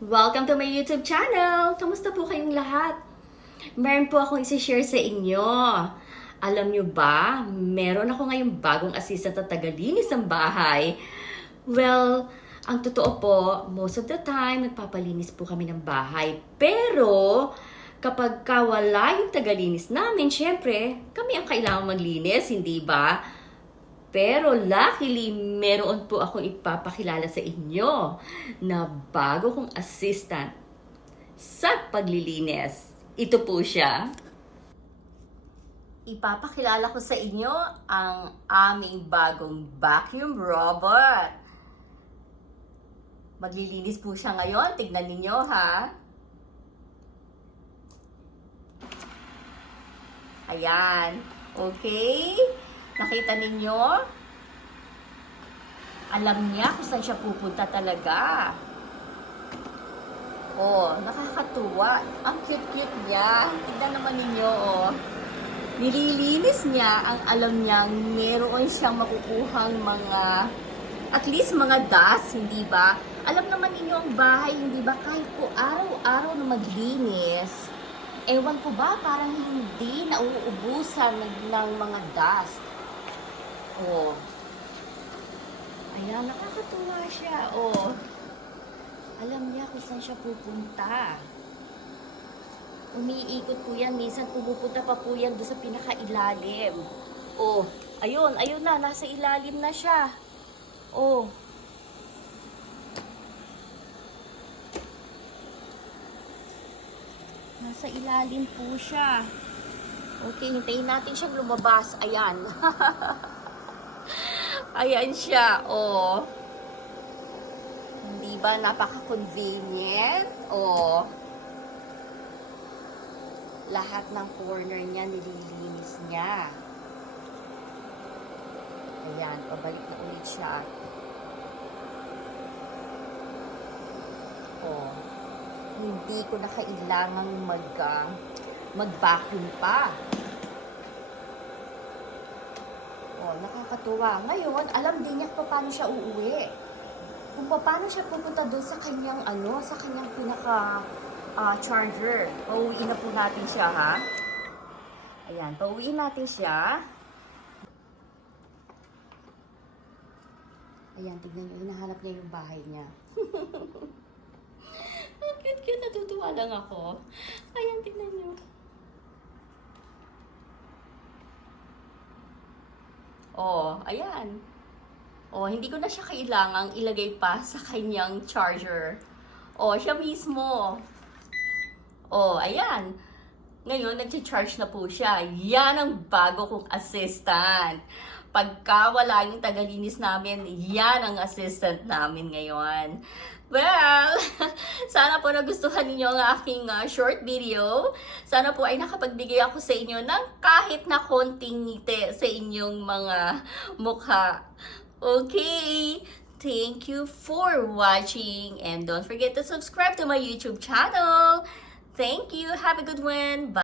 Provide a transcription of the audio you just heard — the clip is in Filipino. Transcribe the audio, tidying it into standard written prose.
Welcome to my YouTube channel! Kamusta po kayong lahat? Meron po akong isi-share sa inyo. Alam nyo ba, meron ako ngayong bagong assistant at tagalinis ng bahay. Well, ang totoo po, most of the time, nagpapalinis po kami ng bahay. Pero, kapag wala yung tagalinis namin, syempre, kami ang kailangan maglinis, hindi ba? Pero luckily, meron po akong ipapakilala sa inyo na bago kong assistant sa paglilinis. Ito po siya. Ipapakilala ko sa inyo ang aming bagong vacuum robot. Maglilinis po siya ngayon. Tignan ninyo ha. Ayan. Okay. Nakita ninyo? Alam niya kung saan siya pupunta talaga. Oh, nakakatuwa. Ang cute-cute niya. Tignan naman ninyo, oh. Nililinis niya ang alam niyang meron siyang makukuhang mga, at least mga dust, hindi ba? Alam naman ninyo ang bahay, hindi ba? Kahit po araw-araw na maglinis, ewan ko ba, parang hindi nauubusan ng mga dust. Oh. Ayan, nakakatuwa siya. Oh. Alam niya kung saan siya pupunta. Umiikot po yan. Minsan pumupunta pa po yan doon sa pinakailalim. Oh. Ayun na. Nasa ilalim na siya. Oh. Nasa ilalim po siya. Okay, hintayin natin siyang lumabas. Ayan. Ayan siya, oh. Hindi ba napaka-convenient? Oh. Lahat ng corner niya, nililinis niya. Ayan, pabalik na ulit siya. Oh. Hindi ko na kailangang mag-vacuum pa. Oh, nakakatuwa. Ngayon, alam din niya kung paano siya uuwi. Kung paano siya pupunta doon sa kanyang sa kanyang pinaka charger. Pauwiin na po natin siya, ha? Ayan, pauwiin natin siya. Ayan, tignan niyo, hinahanap niya yung bahay niya. Ang cute-cute, natutuwa lang ako. Ayan, tignan niyo. Oh, ayan. Oh, hindi ko na siya kailangang ilagay pa sa kanyang charger. Oh, siya mismo. Oh, ayan. Ngayon, nag-charge na po siya. Yan ang bago kong assistant. Pagka wala yung tagalinis namin, yan ang assistant namin ngayon. Well, sana po nagustuhan ninyo ang aking short video. Sana po ay nakapagbigay ako sa inyo ng kahit na konting ngiti sa inyong mga mukha. Okay, thank you for watching and don't forget to subscribe to my YouTube channel. Thank you. Have a good one. Bye.